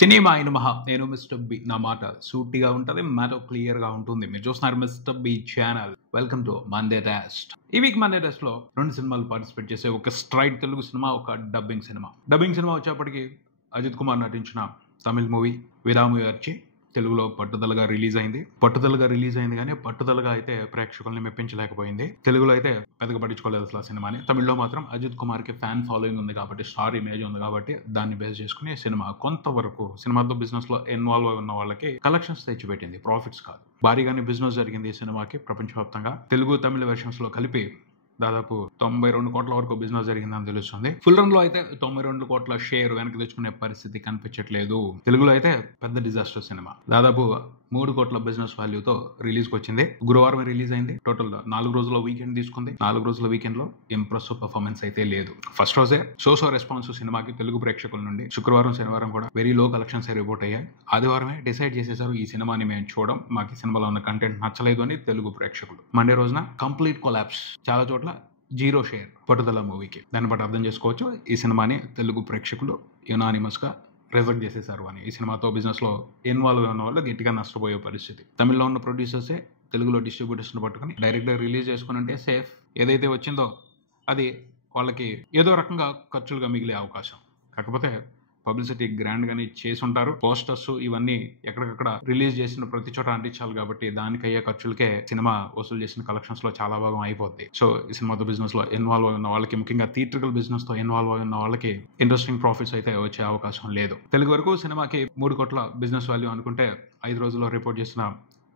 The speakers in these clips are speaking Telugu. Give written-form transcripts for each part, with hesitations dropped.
సినిమా అయిన మహా నేను మిస్టర్ బి. నా మాట సూటిగా ఉంటుంది, మ్యాటర్ క్లియర్ గా ఉంటుంది. మీరు చూస్తున్నారు Mister B channel. Welcome to Monday test. ఈ వీక్ మండే టెస్ట్ లో 2 సినిమాలు పార్టిసిపేట్ చేసే ఒక స్ట్రైట్ తెలుగు సినిమా, ఒక డబ్బింగ్ సినిమా. డబ్బింగ్ సినిమా వచ్చేప్పటికి అజిత్ కుమార్ నటించిన తమిళ మూవీ విరాముయర్చి తెలుగులో పట్టుదలగా రిలీజ్ అయింది కానీ పట్టుదలగా అయితే ప్రేక్షకుల్ని మెప్పించలేకపోయింది. తెలుగులో అయితే పెద్దగా పట్టించుకోలేదు అసలు ఆ సినిమాని. తమిళ్లో మాత్రం అజిత్ కుమార్ కి ఫ్యాన్ ఫాలోయింగ్ ఉంది కాబట్టి, స్టార్ ఇమేజ్ ఉంది కాబట్టి దాన్ని బేస్ చేసుకుని సినిమా కొంతవరకు సినిమాతో బిజినెస్ లో ఇన్వాల్వ్ అయి ఉన్న వాళ్ళకి కలెక్షన్స్ తెచ్చిపెట్టింది, ప్రాఫిట్స్ కాదు. భారీగానే బిజినెస్ జరిగింది ఈ సినిమాకి ప్రపంచవ్యాప్తంగా. తెలుగు తమిళ వెర్షన్స్ లో కలిపి దాదాపు 92 కోట్ల వరకు బిజినెస్ జరిగిందని తెలుస్తుంది. ఫుల్ రన్ లో అయితే 92 కోట్ల షేర్ వెనక్కి తెచ్చుకునే పరిస్థితి కనిపించట్లేదు. తెలుగులో అయితే పెద్ద డిజాస్టర్ సినిమా. దాదాపు 3 కోట్ల బిజినెస్ వాల్యూతో రిలీజ్ కి వచ్చింది. గురువారం రిలీజ్ అయింది. టోటల్ 4 రోజుల వీకెండ్ తీసుకుంది. 4 రోజుల వీకెండ్ లో ఇంప్రెసివ్ పర్ఫార్మెన్స్ అయితే లేదు. ఫస్ట్ రోజే సో రెస్పాన్స్ సినిమాకి తెలుగు ప్రేక్షకుల నుండి. శుక్రవారం శనివారం కూడా వెరీ లో కలెక్షన్స్ రిపోర్ట్ అయ్యాయి. ఆదివారమే డిసైడ్ చేసేసారు ఈ సినిమాని మేము చూడడం, మాకు ఈ సినిమాలో ఉన్న కంటెంట్ నచ్చలేదు అని తెలుగు ప్రేక్షకులు. మండే రోజున కంప్లీట్ కొలాప్స్, చాలా చోట్ల 0 షేర్ పట్టుదల మూవీకి. దాన్ని బట్టి అర్థం చేసుకోవచ్చు ఈ సినిమాని తెలుగు ప్రేక్షకులు యునానిమస్ గా రిజెక్ట్ చేసేసారు అని. ఈ సినిమాతో బిజినెస్ లో ఇన్వాల్వ్ అయిన వాళ్ళు గట్టిగా నష్టపోయే పరిస్థితి. తమిళ్లో ఉన్న ప్రొడ్యూసర్సే తెలుగులో డిస్ట్రిబ్యూటర్స్ పట్టుకుని డైరెక్ట్ గా రిలీజ్ చేసుకుని ఉంటే సేఫ్. ఏదైతే వచ్చిందో అది వాళ్ళకి ఏదో రకంగా ఖర్చులుగా మిగిలే అవకాశం. కాకపోతే పబ్లిసిటీ గ్రాండ్ గానీ చేసి ఉంటారు. పోస్టర్స్ ఇవన్నీ ఎక్కడికక్కడ రిలీజ్ చేసిన ప్రతి చోట అంటించాలి కాబట్టి దానికి అయ్యే ఖర్చులకే సినిమా వసూలు చేసిన కలెక్షన్స్ లో చాలా భాగం అయిపోద్ది. సో ఈ సినిమాతో బిజినెస్ లో ఇన్వాల్వ్ అయి ఉన్న వాళ్ళకి, ముఖ్యంగా థియేట్రికల్ బిజినెస్ తో ఇన్వాల్వ్ అయి ఉన్న వాళ్ళకి ఇంట్రెస్టింగ్ ప్రాఫిట్స్ అయితే వచ్చే అవకాశం లేదు. తెలుగు వరకు సినిమాకి 3 కోట్ల బిజినెస్ వాల్యూ అనుకుంటే 5 రోజుల్లో రిపోర్ట్ చేసిన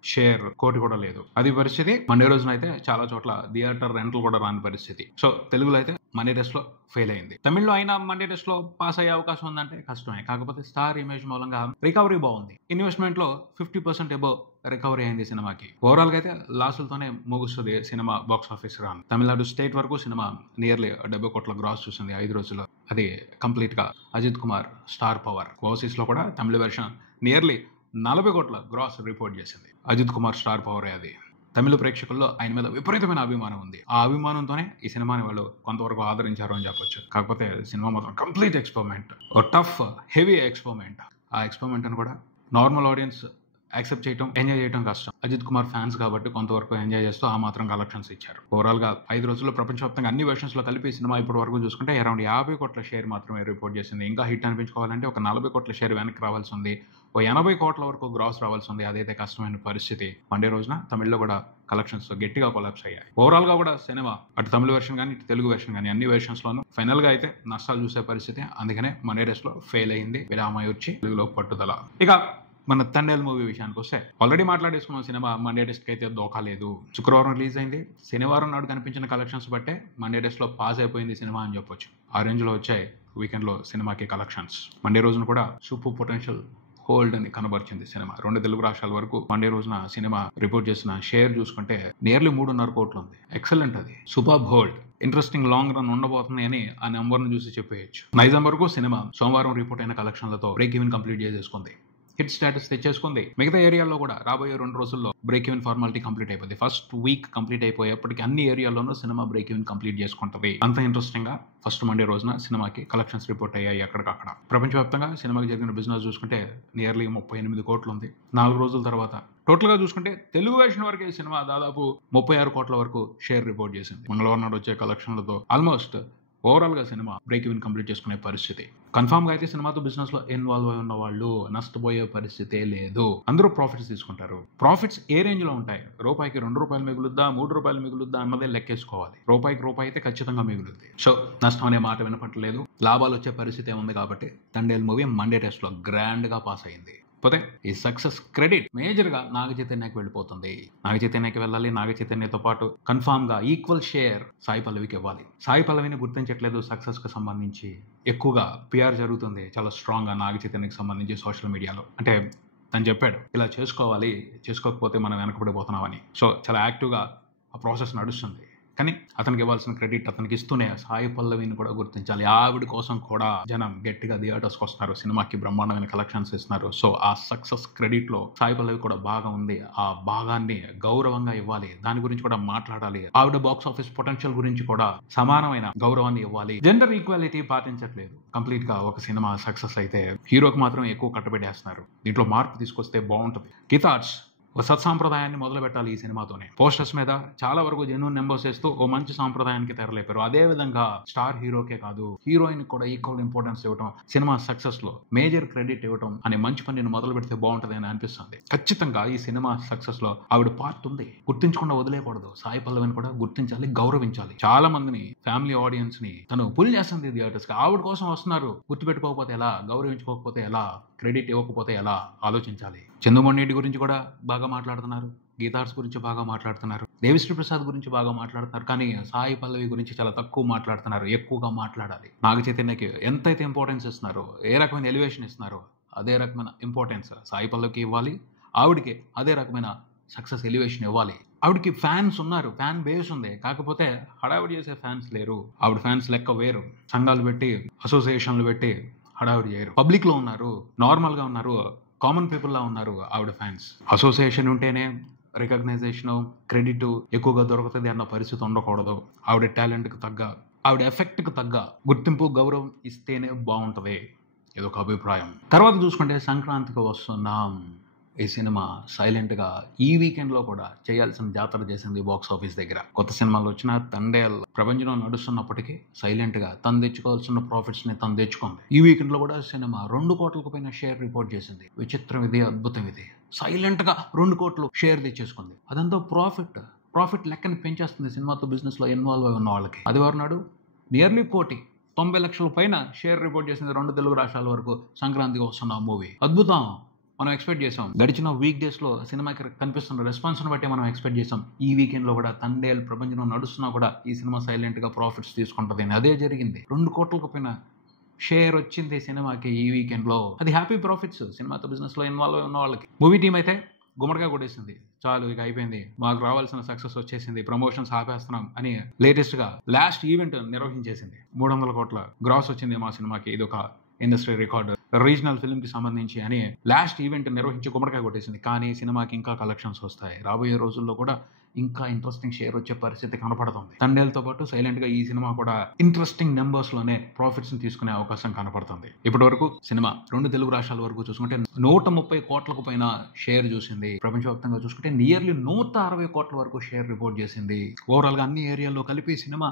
షేర్ 1 కోటి కూడా లేదు. అది పరిస్థితి. మండే రోజున అయితే చాలా చోట్ల థియేటర్ రెంట్లు కూడా రాని పరిస్థితి. సో తెలుగులో అయితే మండే టెస్ట్ లో ఫెయిల్ అయింది. తమిళ్లో అయినా మండే టెస్ట్ లో పాస్ అయ్యే అవకాశం ఉందంటే కష్టమే. కాకపోతే స్టార్ ఇమేజ్ మూలంగా రికవరీ బాగుంది. ఇన్వెస్ట్మెంట్ లో 50% అబౌవ్ రికవరీ అయింది సినిమాకి. ఓవరాల్ గా అయితే లాసులతోనే ముగుస్తుంది cinema box office run. Tamil Nadu state వరకు సినిమా నియర్లీ 70 కోట్ల గ్రాస్ చూసింది 5 రోజుల్లో. అది కంప్లీట్ గా Ajith Kumar star power. Overseas లో కూడా తమిళ వెర్షన్ నియర్లీ 40 కోట్ల గ్రాస్ రిపోర్ట్ చేసింది. అజిత్ కుమార్ స్టార్ పవర్ అది. తమిళ ప్రేక్షకుల్లో ఆయన మీద విపరీతమైన అభిమానం ఉంది. ఆ అభిమానంతోనే ఈ సినిమాని వాళ్ళు కొంతవరకు ఆదరించారు అని చెప్పొచ్చు. కాకపోతే సినిమా మాత్రం complete experiment, tough heavy experiment. ఆ ఎక్స్పెరిమెంట్ అని కూడా నార్మల్ ఆడియన్స్ యాక్సెప్ట్ చేయడం, ఎంజాయ్ చేయడం కష్టం. అజిత్ కుమార్ ఫ్యాన్స్ కాబట్టి కొంతవరకు ఎంజాయ్ చేస్తూ ఆ మాత్రం కలెక్షన్స్ ఇచ్చారు. ఓవరాల్ గా 5 రోజుల్లో ప్రపంచవ్యాప్తంగా అన్ని వెర్షన్స్ లో కలిపి సినిమా ఇప్పటి వరకు చూసుకుంటే అరౌండ్ 50 కోట్ల షేర్ మాత్రమే రిపోర్ట్ చేసింది. ఇంకా హిట్ అనిపించుకోవాలంటే ఒక 40 కోట్ల షేర్ వెనక్కి రావాల్సి ఉంది. 80 కోట్ల వరకు గ్రాస్ రావాల్సి ఉంది. అదైతే కష్టమైన పరిస్థితి. మండే రోజున తమిళ్లో కూడా కలెక్షన్స్ గట్టిగా కొలాప్స్ అయ్యాయి. ఓవరాల్ గా కూడా సినిమా అటు తమిళ వెర్షన్ కానీ ఇటు తెలుగు వెర్షన్ కానీ అన్ని వెర్షన్స్ లోనూ ఫైనల్ గా అయితే నష్టాలు చూసే పరిస్థితి. అందుకనే మండే టెస్ట్ లో ఫెయిల్ అయింది విరామయుర్చి తెలుగులో పట్టుదల. ఇక మన తండేల్ మూవీ విషయానికి వస్తే ఆల్రెడీ మాట్లాడేసుకున్నాం. సినిమా మండే టెస్ట్ కి అయితే దోకా లేదు. శుక్రవారం రిలీజ్ అయింది. శనివారం నాడు కనిపించిన కలెక్షన్స్ బట్టే మండే టెస్ట్ లో పాస్ అయిపోయింది సినిమా అని చెప్పొచ్చు. ఆ రేంజ్ లో వచ్చాయి వీకెండ్ లో సినిమాకి కలెక్షన్స్. మండే రోజున కూడా సూపర్ పొటెన్షియల్ హోల్డ్ అని కనబరిచింది సినిమా. 2 తెలుగు రాష్ట్రాల వరకు మండే రోజున సినిమా రిపోర్ట్ చేసిన షేర్ చూసుకుంటే నియర్లీ 3.5 కోట్లు ఉంది. ఎక్సలెంట్, అది super hold. Interesting long run ఉండబోతుంది అని ఆ నెంబర్ ను చూసి చెప్పేయచ్చు. నైజాం వరకు సినిమా సోమవారం రిపోర్ట్ అయిన కలెక్షన్లతో బ్రేక్ ఈవెన్ కంప్లీట్ చేసేసుకుంది. హిట్ స్టేటస్ తెచ్చేసుకుంది. మిగతా ఏరియాల్లో కూడా రాబోయే 2 రోజుల్లో బ్రేక్ ఈవెన్ ఫార్మాలిటీ కంప్లీట్ అయిపోయింది. ఫస్ట్ వీక్ కంప్లీట్ అయిపోయేప్పటికీ అన్ని ఏరియాల్లోనూ సినిమా బ్రేక్ ఈవెన్ కంప్లీట్ చేసుకుంటుంది. అంత ఇంట్రెస్టింగ్ గా ఫస్ట్ మండే రోజున సినిమాకి కలెక్షన్స్ రిపోర్ట్ అయ్యాయి ఎక్కడికక్కడ. ప్రపంచవ్యాప్తంగా సినిమాకి జరిగిన బిజినెస్ చూసుకుంటే నియర్లీ 38 కోట్లు ఉంది 4 రోజుల తర్వాత. టోటల్ గా చూసుకుంటే తెలుగు వెర్షన్ వరకే సినిమా దాదాపు 36 కోట్ల వరకు షేర్ రిపోర్ట్ చేసింది. మంగళవారం నాడు వచ్చే కలెక్షన్లతో ఆల్మోస్ట్ ఓవరాల్ గా సినిమా బ్రేక్ ఈవెన్ కంప్లీట్ చేసుకునే పరిస్థితి. కన్ఫామ్ గా అయితే సినిమాతో బిజినెస్ లో ఇన్వాల్వ్ అయి ఉన్న వాళ్ళు నష్టపోయే పరిస్థితే లేదు. అందరూ ప్రాఫిట్స్ తీసుకుంటారు. ప్రాఫిట్స్ ఏ రేంజ్ లో ఉంటాయి? రూపాయికి 2 రూపాయలు మిగులుద్దా, 3 రూపాయలు మిగులుద్దా అన్నదే లెక్కేసుకోవాలి. రూపాయికి రూపాయి అయితే ఖచ్చితంగా మిగులుద్ది. సో నష్టం అనే మాట వినపట్టలేదు. లాభాలు వచ్చే పరిస్థితి ఉంది కాబట్టి తండేల్ మూవీ మండే టెస్ట్ లో గ్రాండ్ గా పాస్ అయింది. పోతే ఈ సక్సెస్ క్రెడిట్ మేజర్ గా నాగ చైతన్యకి వెళ్ళిపోతుంది. నాగ చైతన్యకి వెళ్ళాలి. నాగ చైతన్యతో పాటు కన్ఫామ్ గా ఈక్వల్ షేర్ సాయి పల్లవికి ఇవ్వాలి. సాయి పల్లవిని గుర్తించట్లేదు సక్సెస్ కి సంబంధించి. ఎక్కువగా పిఆర్ జరుగుతుంది చాలా స్ట్రాంగ్ గా నాగ చైతన్యకి సంబంధించి సోషల్ మీడియాలో. అంటే తను చెప్పాడు ఇలా చేసుకోవాలి, చేసుకోకపోతే మనం వెనకబడిపోతున్నామని. సో చాలా యాక్టివ్ గా ఆ ప్రాసెస్ నడుస్తుంది. కానీ అతనికి ఇవ్వాల్సిన క్రెడిట్ అతనికి ఇస్తూనే సాయి పల్లవిని కూడా గుర్తించాలి. ఆవిడ కోసం కూడా జనం గట్టిగా థియేటర్స్కి వస్తున్నారు, సినిమాకి బ్రహ్మాండమైన కలెక్షన్స్ ఇస్తున్నారు. సో ఆ సక్సెస్ క్రెడిట్ లో సాయి పల్లవి కూడా బాగా ఉంది. ఆ భాగాన్ని గౌరవంగా ఇవ్వాలి, దాని గురించి కూడా మాట్లాడాలి. ఆవిడ బాక్స్ ఆఫీస్ పొటెన్షియల్ గురించి కూడా సమానమైన గౌరవాన్ని ఇవ్వాలి. జెండర్ ఈక్వాలిటీ పాటించట్లేదు కంప్లీట్ గా. ఒక సినిమా సక్సెస్ అయితే హీరోకి మాత్రం ఎక్కువ కట్టబెట్టేస్తున్నారు. దీంట్లో మార్పు తీసుకొస్తే బాగుంటుంది. కితార్స్ ఒక సత్సాంప్రదాయాన్ని మొదలు పెట్టాలి ఈ సినిమాతోనే. పోస్టర్స్ మీద చాలా వరకు జెన్యూన్ నెంబర్స్ వేస్తూ ఓ మంచి సాంప్రదాయానికి తెరలేపారు. అదే విధంగా స్టార్ హీరోకే కాదు, హీరోయిన్ కూడా ఈక్వల్ ఇంపార్టెన్స్ ఇవ్వడం, సినిమా సక్సెస్ లో మేజర్ క్రెడిట్ ఇవ్వడం అనే మంచి పనిని మొదలు పెడితే బాగుంటుంది అని అనిపిస్తుంది. ఖచ్చితంగా ఈ సినిమా సక్సెస్ లో ఆవిడ పార్ట్ ఉంది, గుర్తించకుండా వదిలేయకూడదు. సాయి పల్లవిని కూడా గుర్తించాలి, గౌరవించాలి. చాలా మందిని ఫ్యామిలీ ఆడియన్స్ ని తను పుల్ చేస్తుంది థియేటర్స్ కి. ఆవిడ కోసం వస్తున్నారు, గుర్తుపెట్టుకోకపోతే ఎలా, గౌరవించుకోకపోతే ఎలా, క్రెడిట్ ఇవ్వకపోతే ఎలా ఆలోచించాలి. చందుమొండి గురించి కూడా బాగా మాట్లాడుతున్నారు, గీతార్స్ గురించి బాగా మాట్లాడుతున్నారు, దేవిశ్రీ ప్రసాద్ గురించి బాగా మాట్లాడుతున్నారు. కానీ సాయి పల్లవి గురించి చాలా తక్కువ మాట్లాడుతున్నారు. ఎక్కువగా మాట్లాడాలి. నాగ చైతన్యకి ఎంతైతే ఇంపార్టెన్స్ ఇస్తున్నారో, ఏ రకమైన ఎలివేషన్ ఇస్తున్నారో అదే రకమైన ఇంపార్టెన్స్ సాయి పల్లవికి ఇవ్వాలి. ఆవిడికి అదే రకమైన సక్సెస్ ఎలివేషన్ ఇవ్వాలి. ఆవిడకి ఫ్యాన్స్ ఉన్నారు, ఫ్యాన్ బేస్ ఉంది. కాకపోతే హడావిడి చేసే ఫ్యాన్స్ లేరు. ఆవిడ ఫ్యాన్స్ లెక్క వేరు. సంఘాలు పెట్టి, అసోసియేషన్లు పెట్టి హడావిడి చేయరు. పబ్లిక్ లో ఉన్నారు, నార్మల్ గా ఉన్నారు, కామన్ పీపుల్ లా ఉన్నారు ఆవిడ ఫ్యాన్స్. అసోసియేషన్ ఉంటేనే రికగ్నైజేషన్, క్రెడిట్ ఎక్కువగా దొరుకుతుంది అన్న పరిస్థితి ఉండకూడదు. ఆవిడ టాలెంట్ కు తగ్గ, ఆవిడ ఎఫెక్ట్ కు తగ్గ గుర్తింపు, గౌరవం ఇస్తేనే బాగుంటది. ఇదొక అభిప్రాయం. తర్వాత చూసుకుంటే సంక్రాంతికి వస్తున్నాం. ఈ సినిమా సైలెంట్ గా ఈ వీకెండ్ లో కూడా చేయాల్సిన జాతర చేసింది బాక్స్ ఆఫీస్ దగ్గర. కొత్త సినిమాలు వచ్చిన తండేల్ ప్రపంచంలో నడుస్తున్నప్పటికీ సైలెంట్ గా తను తెచ్చుకోవాల్సిన ప్రాఫిట్స్ ని తను తెచ్చుకుంది. ఈ వీకెండ్ లో కూడా సినిమా 2 కోట్లకు పైన షేర్ రిపోర్ట్ చేసింది. విచిత్రం ఇది, అద్భుతం ఇది. సైలెంట్ గా 2 కోట్లు షేర్ తెచ్చేసుకుంది. అదంతా ప్రాఫిట్ లెక్కని పెంచేస్తుంది సినిమాతో బిజినెస్ లో ఇన్వాల్వ్ అయి ఉన్న వాళ్ళకి. ఆదివారం నాడు నియర్లీ 1,90 లక్షల పైన షేర్ రిపోర్ట్ చేసింది 2 తెలుగు రాష్ట్రాల వరకు. సంక్రాంతికి వస్తున్న మూవీ అద్భుతం మనం ఎక్స్పెక్ట్ చేసాం. గడిచిన వీక్ డేస్ లో సినిమాకి కనిపిస్తున్న రెస్పాన్స్ బట్టి మనం ఎక్స్పెక్ట్ చేసాం. ఈ వీకెండ్ లో కూడా తండేల్ ప్రపంచంలో నడుస్తున్నా కూడా ఈ సినిమా సైలెంట్ గా ప్రాఫిట్స్ తీసుకుంటుంది. అదే జరిగింది. 2 కోట్లకు పైన షేర్ వచ్చింది సినిమాకి ఈ వీకెండ్ లో. అది హ్యాపీ ప్రాఫిట్స్ సినిమాతో బిజినెస్ లో ఇన్వాల్వ్ ఉన్న వాళ్ళకి. మూవీ టీం అయితే గుమ్మడిగా కొట్టేసింది. చాలు ఇక అయిపోయింది, మాకు రావాల్సిన సక్సెస్ వచ్చేసింది, ప్రమోషన్స్ ఆపేస్తున్నాం అని లేటెస్ట్ గా లాస్ట్ ఈవెంట్ నిర్వహించేసింది. 300 కోట్ల గ్రాస్ వచ్చింది మా సినిమాకి. ఇది ఒక ఇండస్ట్రీ రికార్డు, రీజనల్ ఫిల్మ్ కి సంబంధించి అని లాస్ట్ ఈవెంట్ నిర్వహించి గుమ్మడికాయ కొట్టేసింది. కానీ సినిమాకి ఇంకా కలెక్షన్స్ వస్తాయి. రాబోయే రోజుల్లో కూడా ఇంకా ఇంట్రెస్టింగ్ షేర్ వచ్చే పరిస్థితి కనపడుతుంది. తండేల్తో పాటు సైలెంట్ గా ఈ సినిమా కూడా ఇంట్రెస్టింగ్ నెంబర్స్ లోనే ప్రాఫిట్స్ ని తీసుకునే అవకాశం కనపడుతుంది. ఇప్పటి వరకు సినిమా 2 తెలుగు రాష్ట్రాల వరకు చూసుకుంటే 130 కోట్లకు పైన షేర్ చూసింది. ప్రపంచవ్యాప్తంగా చూసుకుంటే నియర్లీ 160 కోట్ల వరకు షేర్ రిపోర్ట్ చేసింది. ఓవరాల్ గా అన్ని ఏరియాల్లో కలిపి సినిమా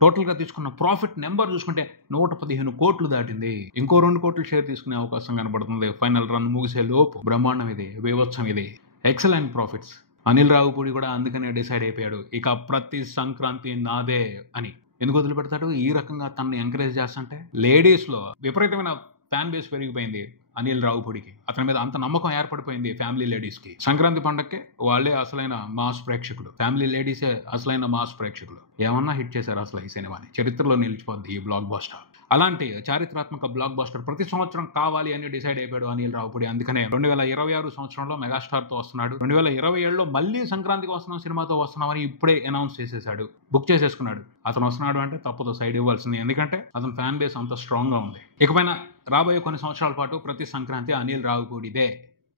టోటల్ గా తీసుకున్న ప్రాఫిట్ నెంబర్ చూసుకుంటే 115 కోట్లు దాటింది. ఇంకో 2 కోట్లు షేర్ తీసుకునే అవకాశం కనబడుతుంది. ఫైనల్ రన్ ముగిసే లోపు. బ్రహ్మాండం ఇది, బీభత్సం ఇది, ఎక్సలెంట్ ప్రాఫిట్స్. అనిల్ రావుపూడి కూడా అందుకనే డిసైడ్ అయిపోయాడు, ఇక ప్రతి సంక్రాంతి నాదే అని. ఎందుకు వదిలిపెడతాడు? ఈ రకంగా తనని ఎంకరేజ్ చేస్తుంటే లేడీస్ లో విపరీతమైన ఫ్యాన్ బేస్ పెరిగిపోయింది అనిల్ రావుపూడికి. అతని మీద అంత నమ్మకం ఏర్పడిపోయింది ఫ్యామిలీ లేడీస్ కి. సంక్రాంతి పండగకే వాళ్ళే అసలైన మాస్ ప్రేక్షకులు, ఫ్యామిలీ లేడీసే అసలైన మాస్ ప్రేక్షకులు. ఏమన్నా హిట్ చేశారు అసలు ఈ సినిమాని. చరిత్రలో నిలిచిపోద్ది ఈ బ్లాక్ బాస్టర్. అలాంటి చారిత్రాత్మక బ్లాక్ బాస్టర్ ప్రతి సంవత్సరం కావాలి అని డిసైడ్ అయిపోయాడు అనిల్ రావుపూడి. అందుకనే 2026 సంవత్సరంలో మెగాస్టార్ తో వస్తున్నాడు. 2027లో మళ్ళీ సంక్రాంతికి వస్తున్నాం సినిమాతో వస్తున్నామని ఇప్పుడే అనౌన్స్ చేసేసాడు, బుక్ చేసేసుకున్నాడు. అతను వస్తున్నాడు అంటే తప్పదు సైడ్ ఇవ్వాల్సింది, ఎందుకంటే అతని ఫ్యాన్ బేస్ అంత స్ట్రాంగ్ గా ఉంది. ఇకపైన రాబోయే కొన్ని సంవత్సరాల పాటు ప్రతి సంక్రాంతి అనిల్ రావుపూడిదే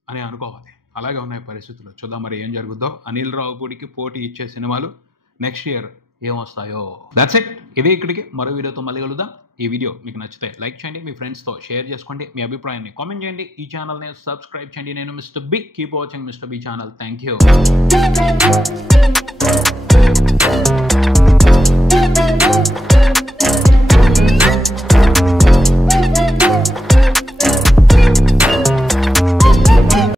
అని అనుకోవాలి. అలాగే ఉన్నాయి పరిస్థితులు. చూద్దాం మరి ఏం జరుగుద్దో. అనిల్ రావుపూడికి పోటీ ఇచ్చే సినిమాలు నెక్స్ట్ ఇయర్ ఏమొస్తాయో. That's it. ఇదే ఇక్కడికి మరో వీడియోతో మళ్ళీ కలుద్దాం. ఈ వీడియో మీకు నచ్చితే లైక్ చేయండి, మీ ఫ్రెండ్స్తో షేర్ చేసుకోండి, మీ అభిప్రాయాన్ని కామెంట్ చేయండి, ఈ ఛానల్ని సబ్స్క్రైబ్ చేయండి. నేను Mister B. Keep watching Mister B channel. Thank you.